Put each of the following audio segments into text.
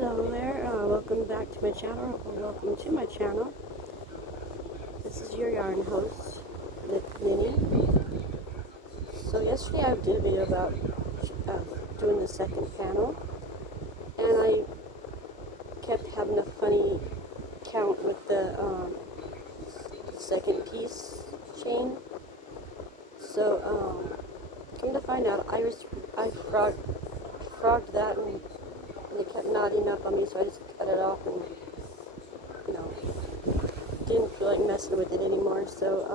Hello there, welcome back to my channel, or welcome to my channel. This is your yarn host, Minnie. So yesterday I did a video about doing the second panel, and I kept having a funny count with the second piece chain. So came to find out I frogged that, and it kept knotting up on me, so I just cut it off and, you know, didn't feel like messing with it anymore. So,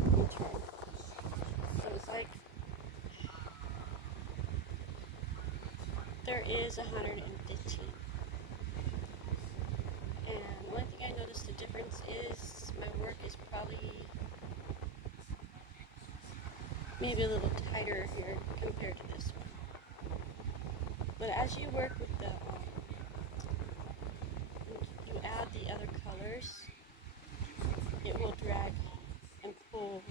let me try. So it's like, there is 115. And the only thing I noticed the difference is my work is probably maybe a little tighter here compared to this one. But as you work with the, you add the other colors, it will drag and pull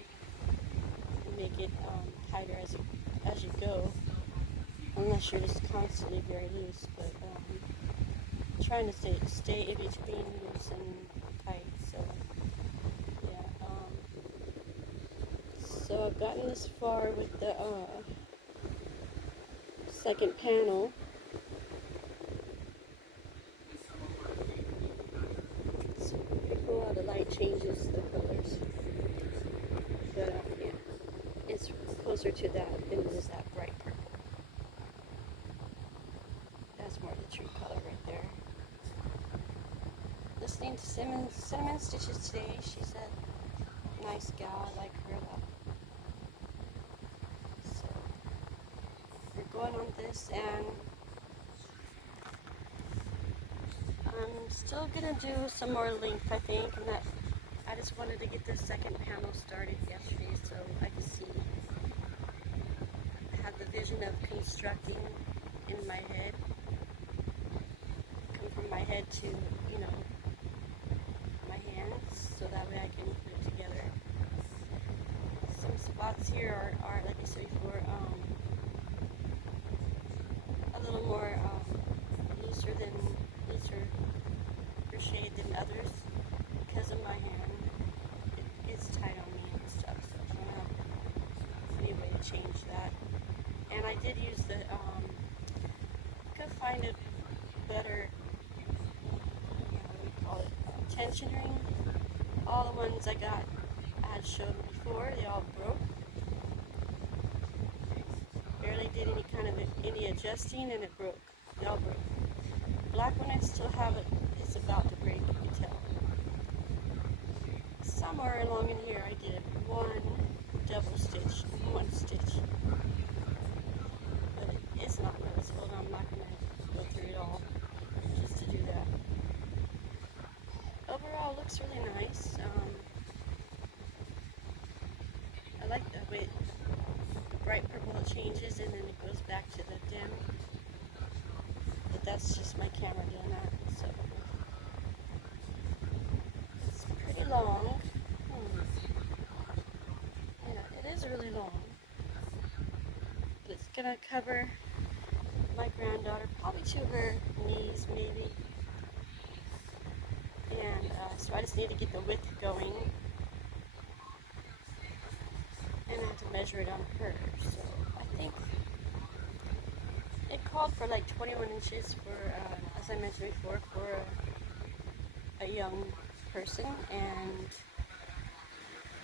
and make it tighter as you go, unless you're just constantly very loose. But trying to stay in between loose and tight. So yeah. So I've gotten this far with the second panel. It's pretty cool how the light changes the colors. But yeah, it's closer to that than it is that bright purple. That's more the true color right there. Listening to Cinnamon Stitches today. She's a nice gal. I like her a lot. So we're going on this, and I'm still gonna do some more length, I think, and that I just wanted to get the second panel started yesterday so I could see, have the vision of constructing in my head, come from my head to, you know, my hands, so that way I can put it together. Some spots here are like I said before, a little more looser crocheted than others because of my hand. It's tight on me and stuff, so I don't have any way to change that. And I did use the could find a better, what do you call it, tension ring. All the ones I had shown before, they all broke. Barely did any adjusting, and it broke. They all broke. Black one, I still have it. It's about to break. You can tell. Somewhere along in here, I did one double stitch, one stitch. But it's not noticeable, and I'm not going to go through it all just to do that. Overall, it looks really nice. I like the way the bright purple changes and then it goes back to the dim. But that's just my camera doing that. So it's pretty long. Yeah, it is really long. But it's gonna cover my granddaughter, probably to her knees maybe. And so I just need to get the width going. And I have to measure it on her. So I think it called for like 21 inches for, as I mentioned before, for a young person. And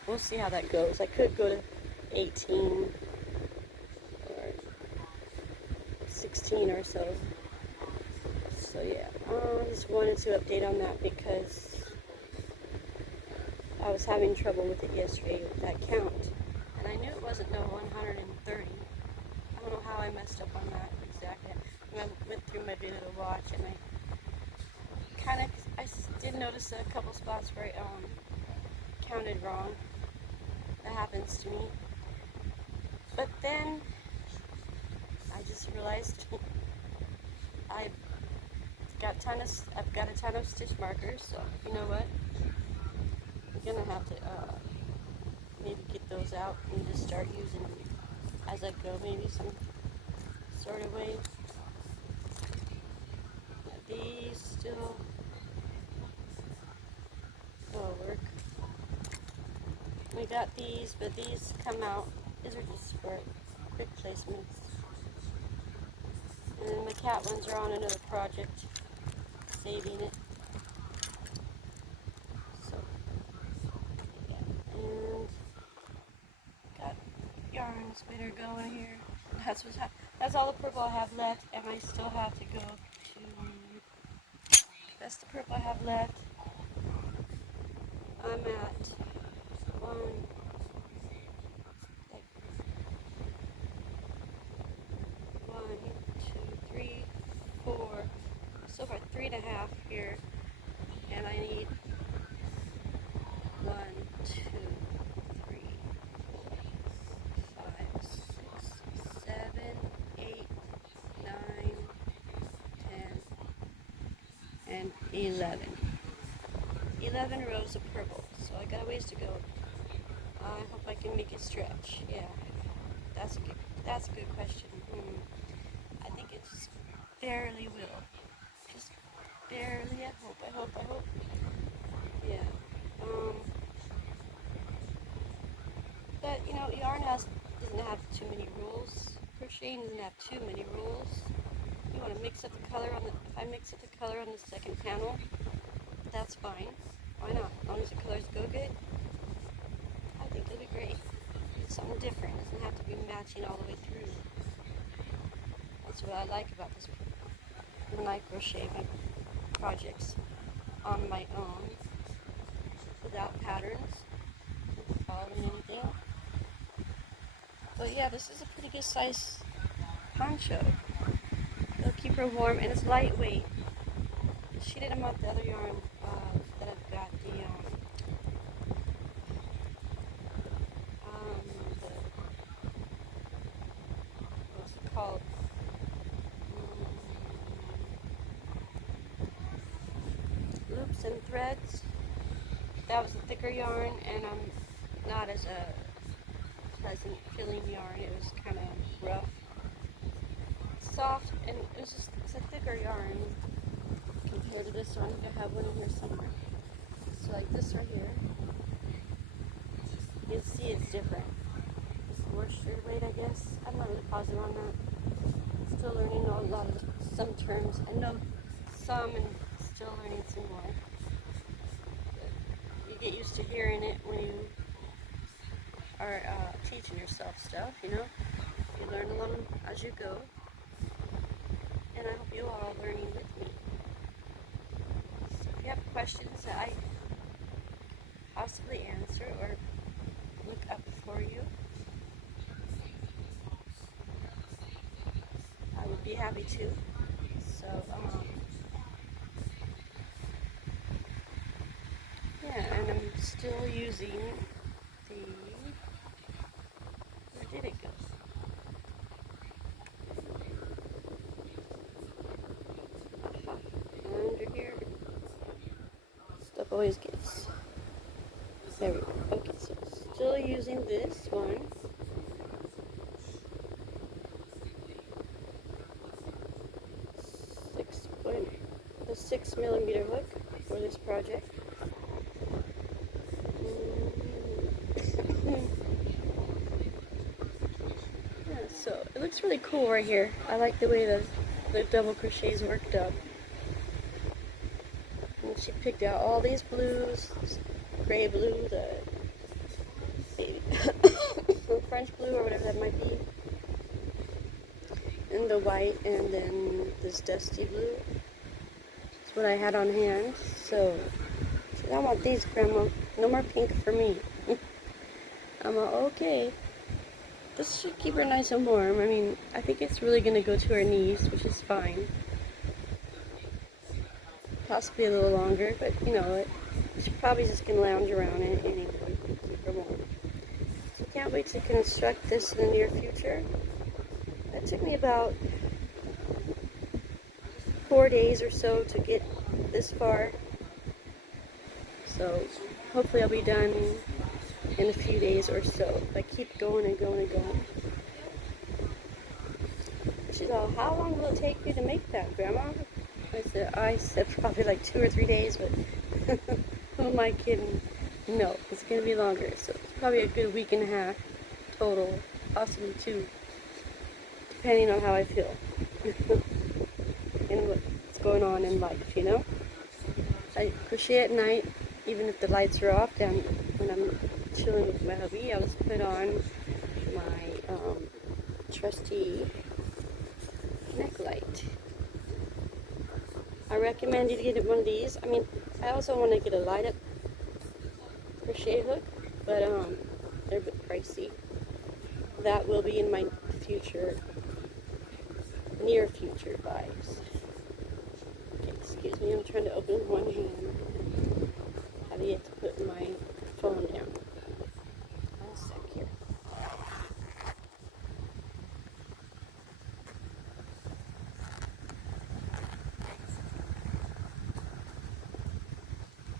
we'll see how that goes. I could go to 18 or 16 or so. So yeah, I just wanted to update on that because I was having trouble with it yesterday with that count. And I knew it wasn't no 130. I don't know how I messed up on that exactly. And I went through my video to watch, and I did notice a couple spots where I counted wrong. That happens to me. But then I just realized I've got a ton of stitch markers, so you know what? I'm gonna have to maybe get those out and just start using them as I go, maybe some sort of way. got these, but these come out. These are just for quick placements. And then my cat ones are on another project, saving it. So, yeah. And got yarn spinner going here. That's all the purple I have left, and I still have to go to. That's the purple I have left. I'm at 1, 2, 3, 4. So far 3.5 here, and I need 1, 2, 3, 4, 5, 6, 7, 8, 9, 10, and 11. 11 rows of purple, so I got a ways to go. I hope I can make it stretch. Yeah, that's a good question. I think it just barely will. Just barely. I hope. Yeah. But you know, doesn't have too many rules. Crocheting doesn't have too many rules. You want to mix up the color if I mix up the color on the second panel, that's fine. Why not? As long as the colors go good, I think it'll be great. It's something different. It doesn't have to be matching all the way through. That's what I like about this when I crochet my projects on my own without patterns, without following anything. But yeah, this is a pretty good size poncho. It'll keep her warm, and it's lightweight. She didn't want the other yarn that I've got, what's it called? Loops and threads. That was a thicker yarn, and not as a pleasant feeling yarn. It was kind of rough, soft, and it's a thicker yarn compared to this one. I have one in here somewhere. So like this right here, you can see it's different. It's more straight weight, I guess. I'm not really positive on that. Still learning some terms. I know some and still learning some more. But you get used to hearing it when you are teaching yourself stuff, you know. You learn along as you go. And I hope you all are learning with me. So if you have questions that I possibly answer or look up for you, I would be happy to. So, yeah, and I'm still using the, where did it go? Under here, stuff always gets, there we go. Okay, so still using this one. The 6mm hook for this project. Yeah, so it looks really cool right here. I like the way the double crochets worked up. And she picked out all these blues, gray blue, the French blue or whatever that might be, and the white, and then this dusty blue. That's what I had on hand. So I want these, Grandma. No more pink for me. I'm like, okay. This should keep her nice and warm. I mean, I think it's really going to go to her knees, which is fine. Possibly a little longer, but you know, she's probably just going to lounge around in it anyway, keep her warm. So can't wait to construct this in the near future. It took me about 4 days or so to get this far. So hopefully I'll be done in a few days or so if I keep going and going and going. She's all, how long will it take you to make that, Grandma? I said probably like 2 or 3 days, but who am I kidding? No, it's going to be longer. So probably a good week and a half total, possibly 2, depending on how I feel and what's going on in life, you know. I crochet at night, even if the lights are off. Down when I'm chilling with my hubby, I'll just put on my trusty neck light. I recommend you to get one of these. I mean, I also want to get a light up crochet hook, but they're a bit pricey. That will be in my future, near future buys. Okay, excuse me, I'm trying to open with one hand. Have yet to put my phone down. One sec here.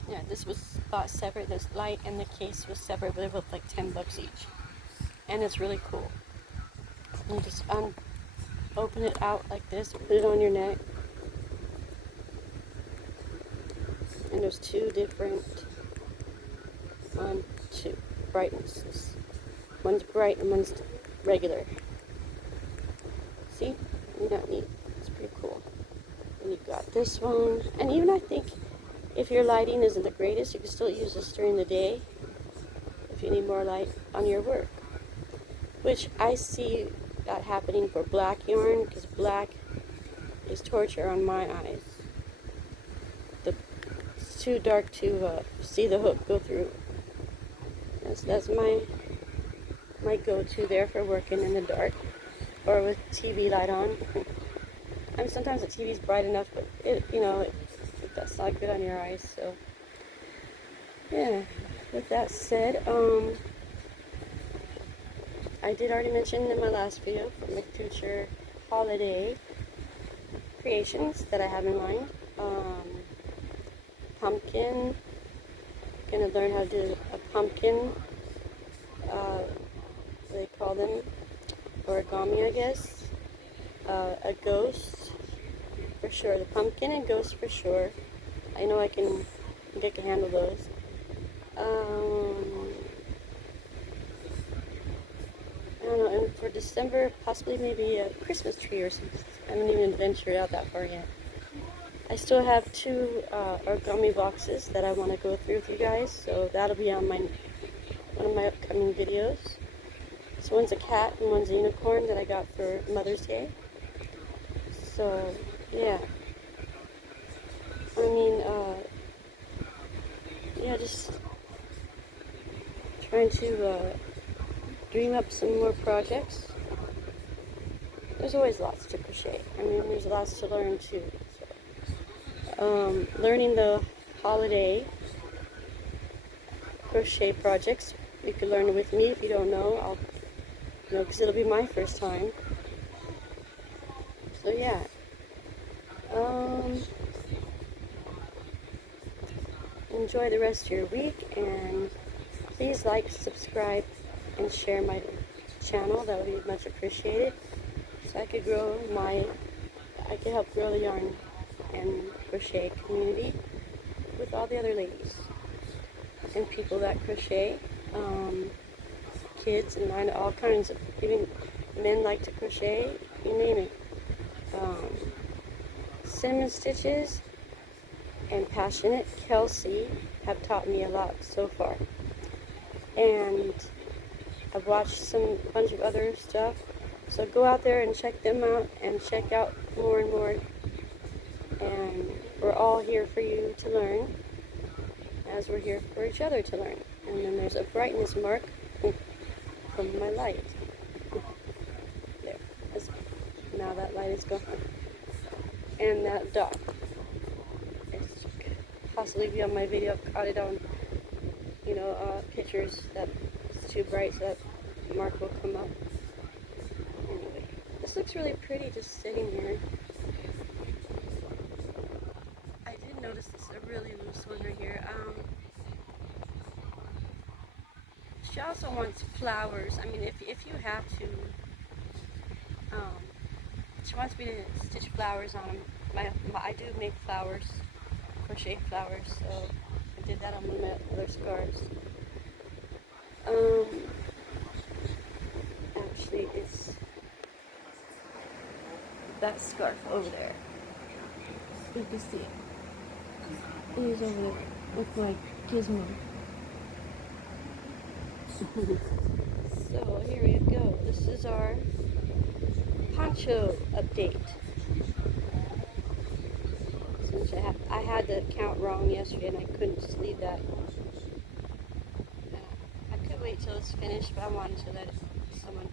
Yeah, this was bought separate. This light and the case was separate, but they're both like $10 each. And it's really cool. You just open it out like this, put it on your neck. And there's 2 different, 2 brightnesses. One's bright and one's regular. See? Isn't that neat? It's pretty cool. And you've got this one. And even I think if your lighting isn't the greatest, you can still use this during the day if you need more light on your work. Which I see that happening for black yarn, because black is torture on my eyes. It's too dark to see the hook go through. That's my go-to there for working in the dark or with TV light on. I mean, sometimes the TV's bright enough, but that's not good on your eyes. So yeah, with that said, I did already mention in my last video for my future holiday creations that I have in mind. Pumpkin. Gonna learn how to do a pumpkin. What do they call them? Origami, I guess. A ghost, for sure. The pumpkin and ghost for sure. I know I can handle those. I don't know, and for December, possibly maybe a Christmas tree or something. I haven't even ventured out that far yet. I still have 2 origami boxes that I want to go through with you guys, so that'll be on one of my upcoming videos. So one's a cat and one's a unicorn that I got for Mother's Day. So yeah, I mean, yeah, just trying to dream up some more projects. There's always lots to crochet. I mean, there's lots to learn too. So, learning the holiday crochet projects. You can learn with me if you don't know. Because it'll be my first time. So yeah. Enjoy the rest of your week, and please like, subscribe, and share my channel. That would be much appreciated. So I could help grow the yarn and crochet community with all the other ladies and people that crochet, kids, and I know all kinds of, even men like to crochet, you name it. Sim Stitches and Passionate Kelsey have taught me a lot so far, and I've watched a bunch of other stuff, so go out there and check them out and check out more and more, and we're all here for you to learn as we're here for each other to learn. And then there's a brightness mark from my light. There. Now that light is gone. And that dot. It's possibly be on my video. I've caught it on, pictures that it's too bright, so that mark will come up. Anyway, this looks really pretty just sitting here. I did notice this is a really loose one right here. She also wants flowers. I mean, if you have to, she wants me to stitch flowers on them. I do make flowers, crochet flowers, so I did that on one of my other scarves. Um, Actually, it's that scarf over there. You can see it. He's over there with my gizmo. So here we go. This is our poncho update. Since I had the count wrong yesterday and I couldn't just leave that. I could wait till it's finished, but I wanted to let someone,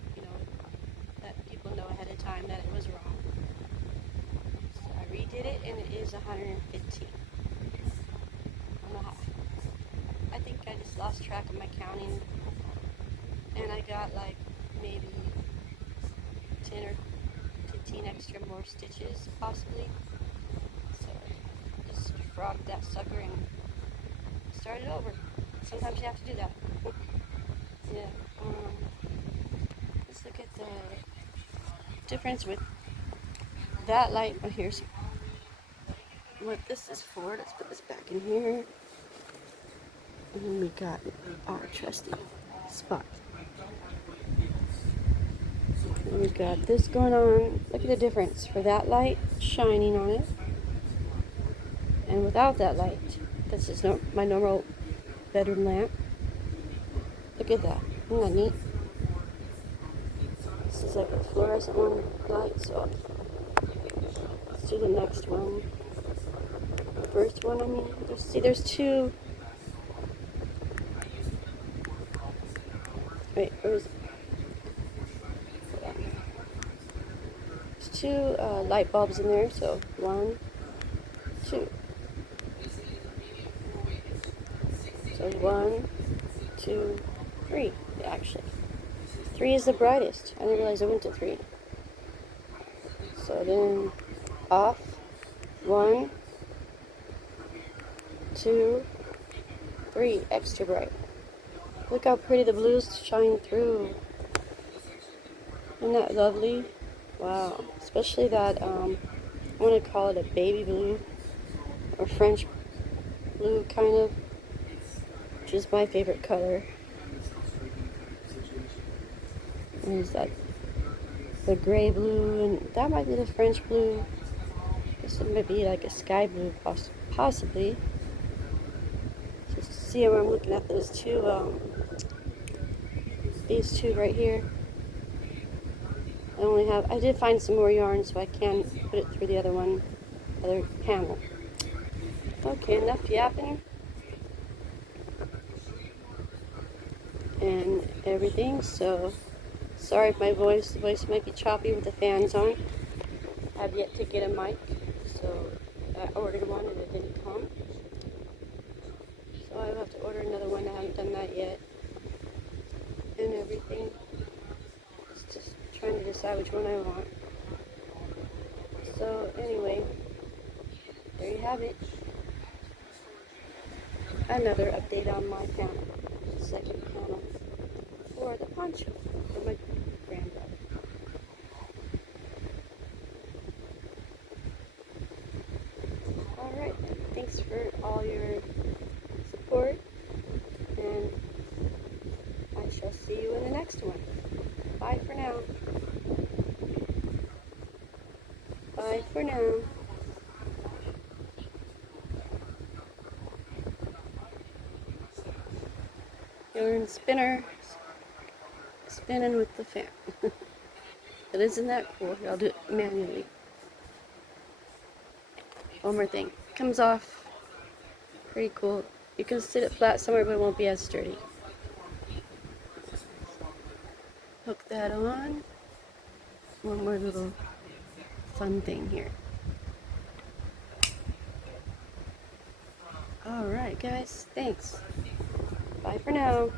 let people know ahead of time that it was wrong. So I redid it and it is 115. I don't know how. I think I just lost track of my counting and I got like maybe 10 or 15 extra more stitches possibly. So just frogged that sucker and started over. Sometimes you have to do that. Yeah. Let's look at the difference with that light. Oh, here's what this is for. Let's put this back in here. And then we got our trusty spot. And we got this going on. Look at the difference for that light shining on it and without that light. This is my normal bedroom lamp. Look at that. Isn't that neat? This is like a fluorescent one light, so let's do the next one. The first one, I mean, there's two. Wait, where is it? There's two light bulbs in there, so 1, 2. So 1, 2, 3, actually. 3 is the brightest. I didn't realize I went to 3. So then off. 1, 2, 3, extra bright. Look how pretty the blues shine through. Isn't that lovely? Wow. Especially that, I want to call it a baby blue or French blue kind of, which is my favorite color. There's that, the gray blue, and that might be the French blue. This might be like a sky blue, possibly. So see where I'm looking at those two, these two right here. I did find some more yarn, so I can put it through the other panel. Okay, enough yapping. And everything, so sorry if the voice might be choppy with the fans on. I have yet to get a mic, so I ordered one and it didn't come. So I'll have to order another one. I haven't done that yet. And everything. It's just trying to decide which one I want. So anyway, there you have it. Another update on my panel. Second panel for the poncho for my granddaughter. Alright, thanks for all your support, and I shall see you in the next one. Bye for now. Bye for now. Yarn spinner, spinning with the fan. But isn't that cool? I'll do it manually. One more thing. Comes off pretty cool. You can sit it flat somewhere, but it won't be as sturdy. Hook that on. One more little fun thing here. Alright guys, thanks. Bye for now.